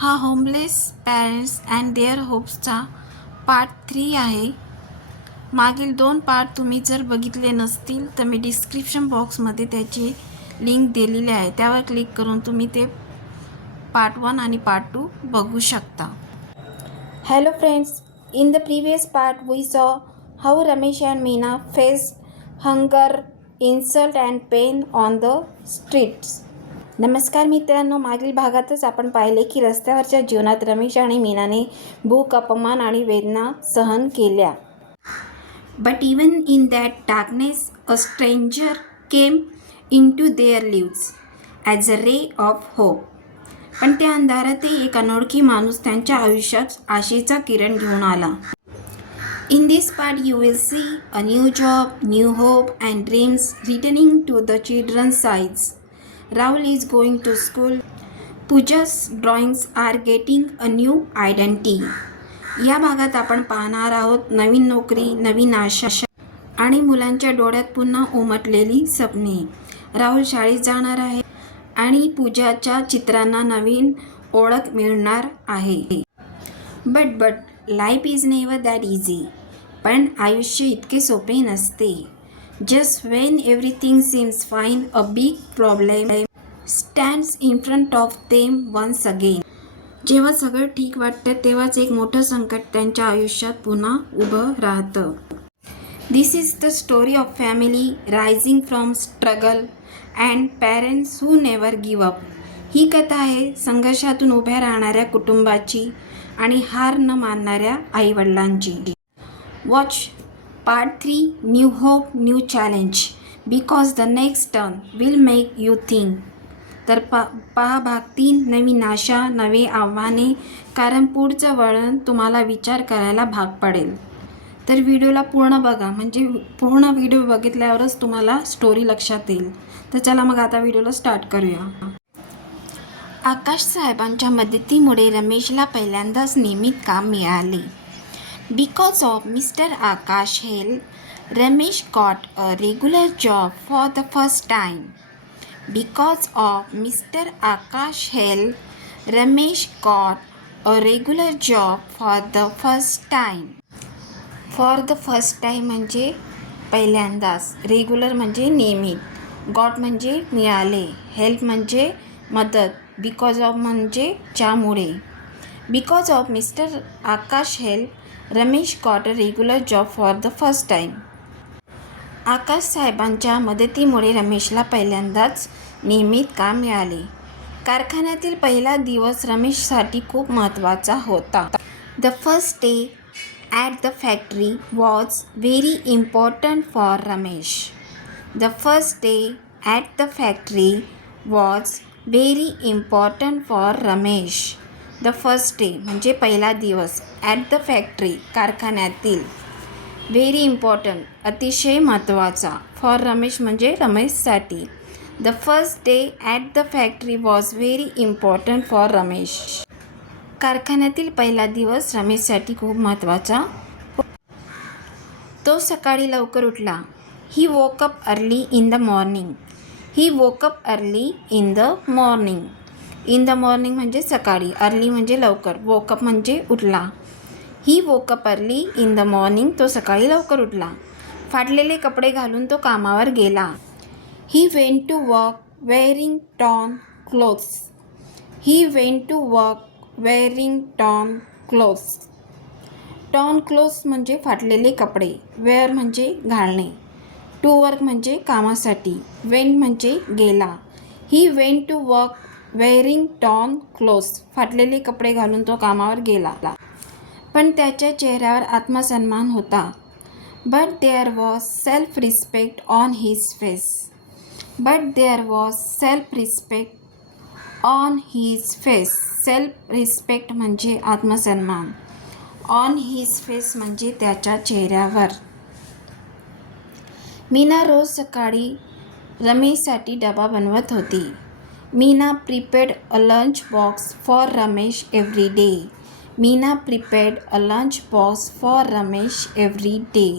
हा homeless parents and their होप्सचा part 3 आहे. मागील 2 पार्ट तुम्ही जर बघितले नसतील तर मी डिस्क्रिप्शन बॉक्समध्ये त्याची लिंक दिलेली आहे, त्यावर क्लिक करून तुम्ही ते पार्ट 1 आणि पार्ट 2 बघू शकता. Hello friends, in the previous part we saw how Ramesh and Meena faced hunger, insult and pain on the streets. नमस्कार मित्रांनो, मागील भागातच आपण पाहिले की रस्त्यावरच्या जीवनात रमेश आणि मीनाने भूक, अपमान आणि वेदना सहन केल्या. But even in that darkness a stranger came into their lives as a ray of hope. पण त्या अंधारातही एक अनोळखी माणूस त्यांच्या आयुष्यात आशेचा किरण घेऊन आला. In this part you will see a new job, new hope and dreams returning to the children's eyes. Rahul is going to school. Pooja's drawings are getting a new identity. या भागात आपण पाहणार आहोत नवीन नोकरी, नवीन आशा आणि मुलांच्या डोळ्यात पुन्हा उमटलेली स्वप्ने. राहुल शाळेत जाणार आहे आणि पूजाच्या चित्रांना नवीन ओळख मिळणार आहे. But life is never that easy. पण आयुष्य इतके सोपे नसते. Just when everything seems fine a big problem stands in front of them once again. जेव्हा सगळं ठीक वाटतं तेव्हाच एक मोठं संकट त्यांच्या आयुष्यात पुन्हा उभं राहतं. This is the story of family rising from struggle and parents who never give up. ही कथा आहे संघर्षातून उभ्या राहणाऱ्या कुटुंबाची आणि हार न मानणाऱ्या आईवडिलांची. Watch part 3 new hope new challenge because the next turn will make you think. तर पहा भाग 3 नवीन आशा नवे आव्हाने, कारण पुढचं वळण तुम्हाला विचार करायला भाग पडेल. तर व्हिडिओला पूर्ण बघा, म्हणजे पूर्ण व्हिडिओ बघितल्यावरच तुम्हाला स्टोरी लक्षात येईल. तर चला मग आता व्हिडिओला स्टार्ट करूया. आकाश साहेबांच्या मदतीमुळे रमेशला पहिल्यांदाच नियमित काम मिळाले. Because of mister Akash help Ramesh got a regular job for the first time. Because of mister Akash help Ramesh got a regular job for the first time. For the first time म्हणजे पहिल्यांदाच, रेग्युलर म्हणजे नियमित, गॉट म्हणजे मिळाले, हेल्प म्हणजे मदत, because of म्हणजे ज्यामुळे. Because of mister Akash help Ramesh got a regular job for the first time. Akash साहेबांच्या मदतीमुळे रमेशला पहिल्यांदाच नियमित काम मिळाले. कारखान्यातील पहिला दिवस रमेशसाठी खूप महत्त्वाचा होता. The first day at the factory was very important for Ramesh. The first day at the factory was very important for Ramesh. The first day म्हणजे पहिला दिवस, ॲट द फॅक्टरी कारखान्यातील, व्हेरी इम्पॉर्टंट अतिशय महत्त्वाचा, फॉर रमेश म्हणजे रमेशसाठी. The first day at the factory was very important for Ramesh. कारखान्यातील पहिला दिवस रमेशसाठी खूप महत्त्वाचा. तो सकाळी लवकर उठला. He woke up early in the morning. He woke up early in the morning. In the morning म्हणजे सकाळी, अर्ली म्हणजे लवकर, वोकअप म्हणजे उठला. He woke up early in the morning. तो सकाळी लवकर उठला. फाटलेले कपडे घालून तो कामावर गेला. He went to work wearing torn clothes. He went to work wearing torn clothes. Torn clothes म्हणजे फाटलेले कपडे, वेअर म्हणजे घालणे, टू वर्क म्हणजे कामासाठी, वेंट म्हणजे गेला. He went to work wearing torn clothes. फाटलेले कपडे घालून तो कामावर गेला. पण त्याच्या चेहऱ्यावर आत्मसन्मान होता. But there was self respect on his face. But there was self respect on his face. Self respect म्हणजे आत्मसन्मान, ऑन हिज फेस म्हणजे त्याच्या चेहऱ्यावर. मीना रोज सकाळी रमेशसाठी डबा बनवत होती. Meena prepared a lunch box for Ramesh every day. Meena prepared a lunch box for Ramesh every day.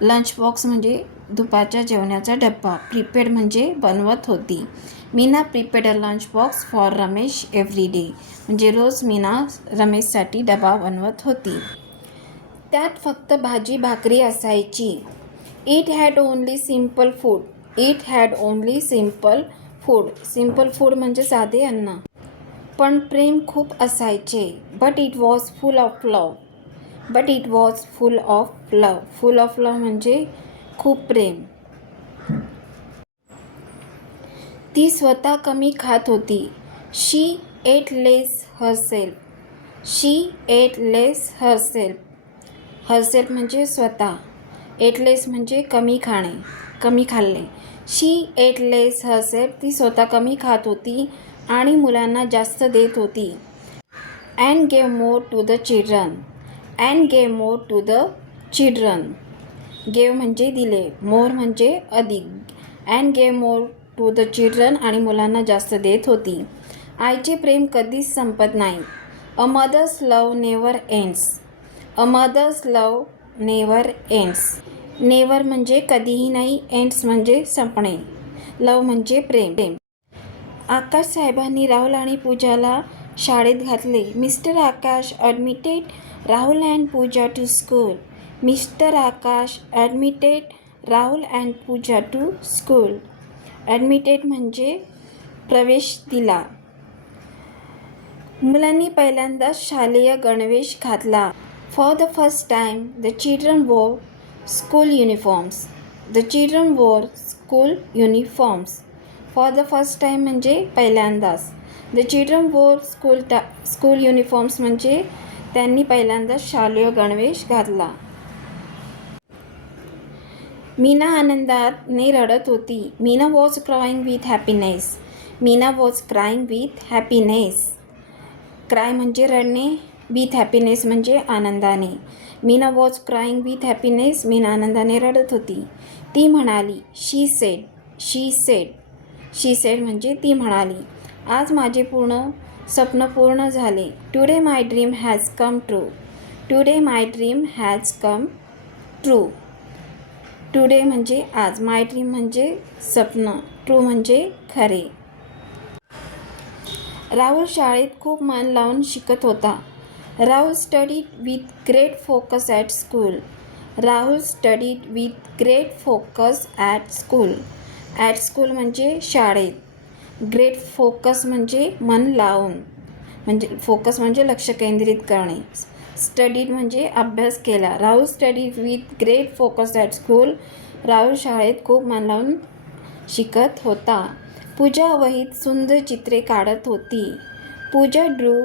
Lunch box म्हणजे दुपारच्या जेवणाचा डब्बा, प्रिपेअर्ड म्हणजे बनवत होती, Meena prepaid a lunch box for Ramesh every day. म्हणजे रोज मीना रमेशसाठी डबा बनवत होती. त्यात फक्त भाजी भाकरी असायची. It had only simple food. It had only simple food. Simple food म्हणजे साधे अन्न. पण प्रेम खूप असायचे. But it was full of love. But it was full of love. Full of love म्हणजे खूप प्रेम. ती स्वतः कमी खात होती. She ate less herself. She ate less herself. Herself म्हणजे स्वतः. एट लेस म्हणजे कमी खाणे, कमी खाल्ले. She ate less herself. ती स्वतः कमी खात होती आणि मुलांना जास्त देत होती. And gave more to the children. And gave more to the children. Gave म्हणजे दिले, मोर म्हणजे अधिक. And gave more to the children आणि मुलांना जास्त देत होती. आईचे प्रेम कधीच संपत नाही. A mother's love never ends. A mother's love never ends. Never म्हणजे कधीही नाही, एंड्स म्हणजे संपणे. लव म्हणजे प्रेम. आकाश साहेबांनी राहुल आणि पूजाला शाळेत घातले. Mister Akash admitted Rahul and Pooja to school. Mister Akash admitted Rahul and Pooja to school. Admitted म्हणजे प्रवेश दिला. मुलांनी पहिल्यांदाच शालेय गणवेश घातला. For the first time the children wore school uniforms. The children wore school uniforms. For the first time म्हणजे पहिल्यांदाच. The children wore school uniforms म्हणजे त्यांनी पहिल्यांदाच शालेय गणवेश घातला. मीना आनंदाने रडत होती. Meena was crying with happiness. Meena was crying with happiness. Cry म्हणजे रडणे, विथ हॅपीनेस म्हणजे आनंदाने. Meena was crying with happiness. Meena आनंदाने रडत होती. ती म्हणाली. शी सेड. शी सेड. शी सेड म्हणजे ती म्हणाली. आज माझे स्वप्न पूर्ण झाले. Today my dream has come true. Today my dream has come true. Today म्हणजे आज, माय ड्रीम म्हणजे स्वप्न, ट्रू म्हणजे खरे. राहुल शाळेत खूप मन लावून शिकत होता. Rahul studied with great focus at school. Rahul studied with great focus at school. At school म्हणजे शाळेत. ग्रेट फोकस म्हणजे मन लावून, म्हणजे फोकस म्हणजे लक्ष केंद्रित करणे. स्टडीड म्हणजे अभ्यास केला. Rahul studied with great focus at school. Rahul शाळेत खूप मन लावून शिकत होता. पूजा वहीत सुंदर चित्रे काढत होती. Pooja drew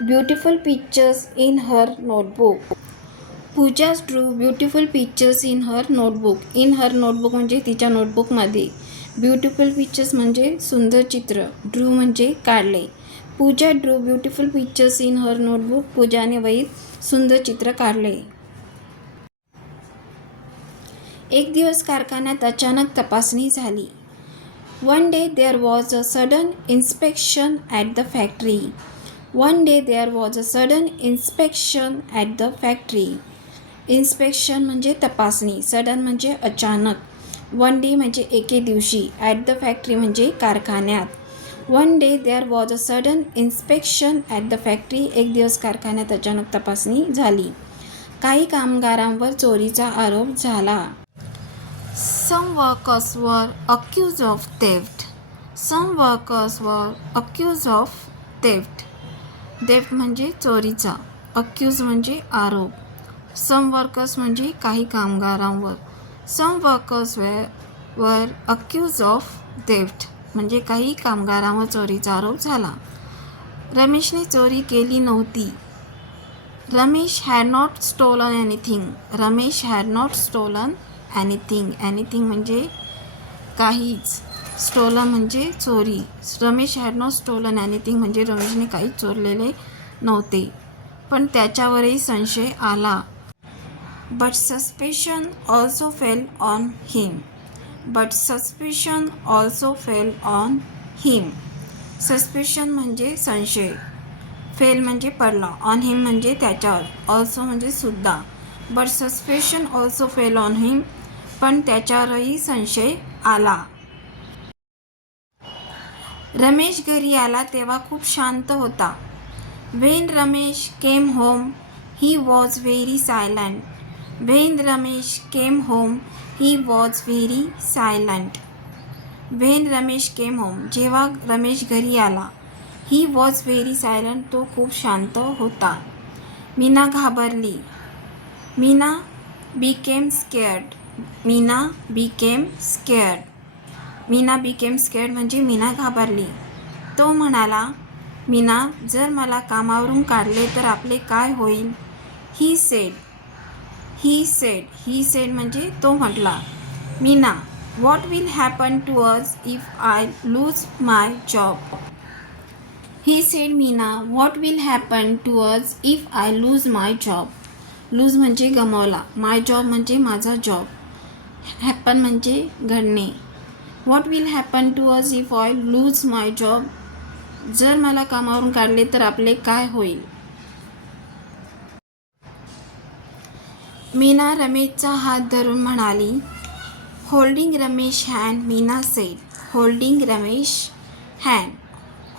beautiful pictures in her notebook. Pooja drew beautiful pictures in her notebook. In her notebook म्हणजे तिच्या नोटबुकमध्ये. ब्युटिफुल पिक्चर्स म्हणजे सुंदर चित्र. ड्रू म्हणजे काढले. Pooja drew beautiful pictures in her notebook. पूजाने वहीत सुंदर चित्र काढले. एक दिवस कारखान्यात अचानक तपासणी झाली. One day there was a sudden inspection at the factory. One day there was a sudden inspection at the factory. Inspection म्हणजे तपासणी. सडन म्हणजे अचानक. वन डे म्हणजे एके दिवशी. ॲट द फॅक्टरी म्हणजे कारखान्यात. One day there was a sudden inspection at the factory. एक दिवस कारखान्यात अचानक तपासणी झाली. काही कामगारांवर चोरीचा आरोप झाला. Some workers were accused of theft. Some workers were accused of theft. theft म्हणजे चोरीचा. accuse म्हणजे आरोप. Some workers म्हणजे काही कामगारांवर. Some workers were accused of theft म्हणजे काही कामगारांवर चोरीचा आरोप झाला. रमेशने चोरी केली नव्हती. Ramesh had not stolen anything. Ramesh had not stolen anything. anything म्हणजे काहीच. स्टोलन म्हणजे चोरी. Ramesh had not stolen anything म्हणजे रमेशने काहीच चोरलेले नव्हते, पण त्याच्यावरही संशय आला. But suspicion also fell on him. But suspicion also fell on him. Suspicion म्हणजे संशय. फेल म्हणजे पडला. ऑन हिम म्हणजे त्याच्यावर. ऑल्सो म्हणजे सुद्धा. But suspicion also fell on him पण त्याच्यावरही संशय आला. रमेश घरी आला तेव्हा खूप शांत होता. When Ramesh came home, he was very silent. When Ramesh came home, he was very silent. When Ramesh came home, जेव्हा रमेश घरी आला, he was very silent, तो खूप शांत होता. मीना घाबरली. Meena became scared. Meena became scared. Meena became scared म्हणजे मीना घाबरली. तो म्हणाला, मीना, जर मला कामावरून काढले तर आपले काय होईल? ही सेड म्हणजे तो म्हटला. Meena, what will happen to us if I lose my job? He said Meena, what will happen to us if I lose my job? Lose म्हणजे गमावला, माय जॉब म्हणजे माझा जॉब, हॅपन म्हणजे घडणे. What will happen to us if I lose my job? जर मला कामावरून काढले तर आपले काय होईल? मीना रमेशचा हात धरून म्हणाली. Holding Ramesh hand, Meena sed. Holding Ramesh hand,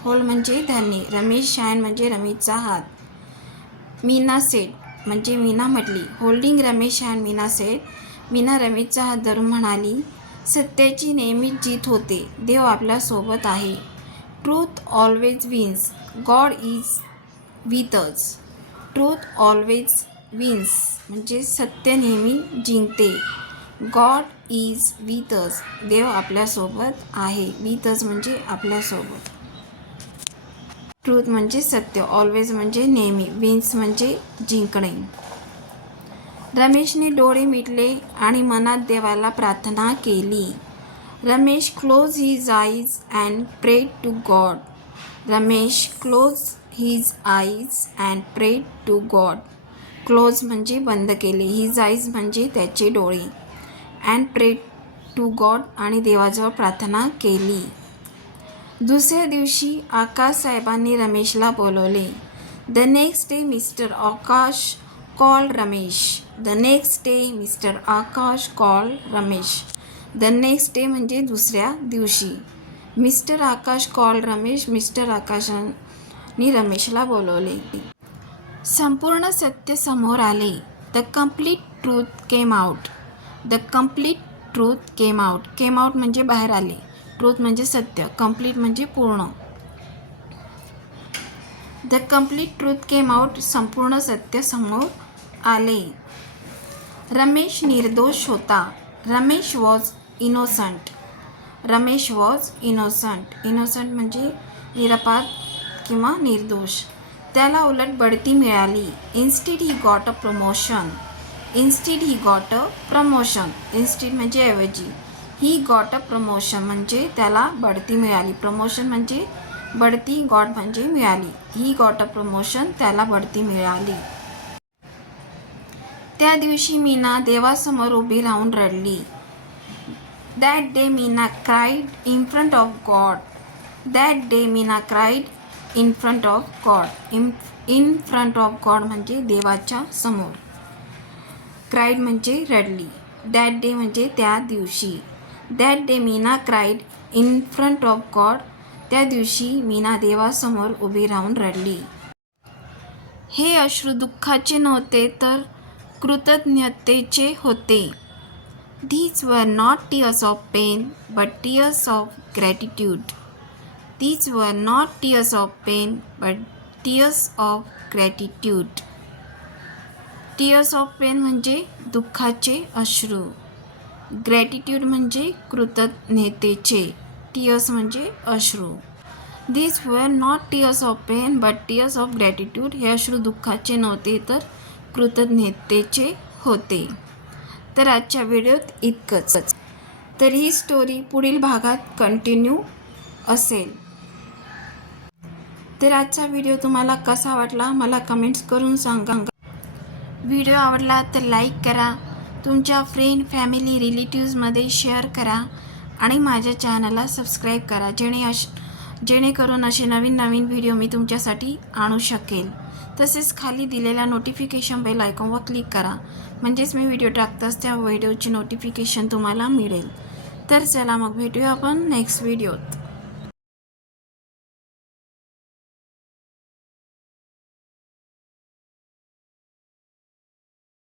hold म्हणजे धरणे, रमेश हँड म्हणजे रमेशचा हात. मीना सेड म्हणजे मीना म्हटली. Holding Ramesh hand, Meena said. Meena रमेशचा हात धरून म्हणाली, सत्याची नेहमीच जीत होते, देव आपल्यासोबत आहे. Truth always wins, God is with us. Truth always wins म्हणजे सत्य नेहमी जिंकते. गॉड इज विथ अस, देव आपल्यासोबत आहे. विथ अस म्हणजे आपल्यासोबत. ट्रूथ म्हणजे सत्य, ऑलवेज म्हणजे नेहमी, विन्स म्हणजे जिंकणे. रमेशने डोळे मिटले आणि मनात देवाला प्रार्थना केली. Ramesh close his eyes and prayed to God. Ramesh close his eyes and prayed to God. Close म्हणजे बंद केले, हिज आईज म्हणजे त्याचे डोळे, अँड प्रेड टू गॉड आणि देवाजवळ प्रार्थना केली. दुसऱ्या दिवशी आकाश साहेबांनी रमेशला बोलवले. The next day mister Akash call Ramesh. The next day mister Akash call Ramesh. The next day म्हणजे दुसऱ्या दिवशी. मिस्टर आकाश कॉल रमेश, मिस्टर आकाशांनी रमेशला बोलवले. संपूर्ण सत्य समोर आले. The complete truth came out. The complete truth came out. Came out म्हणजे बाहेर आले, ट्रूथ म्हणजे सत्य, कम्प्लीट म्हणजे पूर्ण. The complete truth came out, संपूर्ण सत्य समोर आले. रमेश निर्दोष होता. Ramesh was innocent. Ramesh was innocent. Innocent म्हणजे निरपराध किंवा निर्दोष. त्याला उलट बढती मिळाली. Instead he got a promotion. Instead he got a promotion. Instead म्हणजे ऐवजी. ही गॉट अ प्रमोशन म्हणजे त्याला बढती मिळाली. प्रमोशन म्हणजे बढती, गॉट म्हणजे मिळाली. ही गॉट अ प्रमोशन, त्याला बढती मिळाली. त्या दिवशी मीना देवासमोर उभी राहून रडली. That day Meena cried in front of God. That day Meena cried in front of God. In front of God म्हणजे देवाच्या समोर. Cried म्हणजे रडली. That day म्हणजे त्या दिवशी. That day Meena cried in front of God. त्या दिवशी मीना देवासमोर उभी राहून रडली. हे अश्रू दुःखाचे नव्हते तर कृतज्ञतेचे होते. These were not tears of pain, but tears of gratitude. These were not tears of pain, but tears of gratitude. Tears of pain म्हणजे दुःखाचे अश्रू. Gratitude म्हणजे कृतज्ञतेचे. Tears म्हणजे अश्रू. These were not tears of pain, but tears of gratitude. हे अश्रू दुःखाचे नव्हते तर कृतज्ञतेचे होते. तर आजच्या व्हिडिओत इतकंच. तर ही स्टोरी पुढील भागात कंटिन्यू असेल. तर आजचा व्हिडिओ तुम्हाला कसा वाटला मला कमेंट्स करून सांगा. व्हिडिओ आवडला तर लाईक करा, तुमच्या फ्रेंड, फॅमिली, रिलेटिव्समध्ये शेअर करा आणि माझ्या चॅनलला सबस्क्राईब करा, जेणेकरून असे नवीन नवीन व्हिडिओ मी तुमच्यासाठी आणू शकेल. तसेच खाली दिलेल्या नोटिफिकेशन बेल आयकॉनवर क्लिक करा, म्हणजेच मी व्हिडिओ टाकताच त्या व्हिडिओची नोटिफिकेशन तुम्हाला मिळेल. तर चला मग भेटूया आपण नेक्स्ट व्हिडिओत.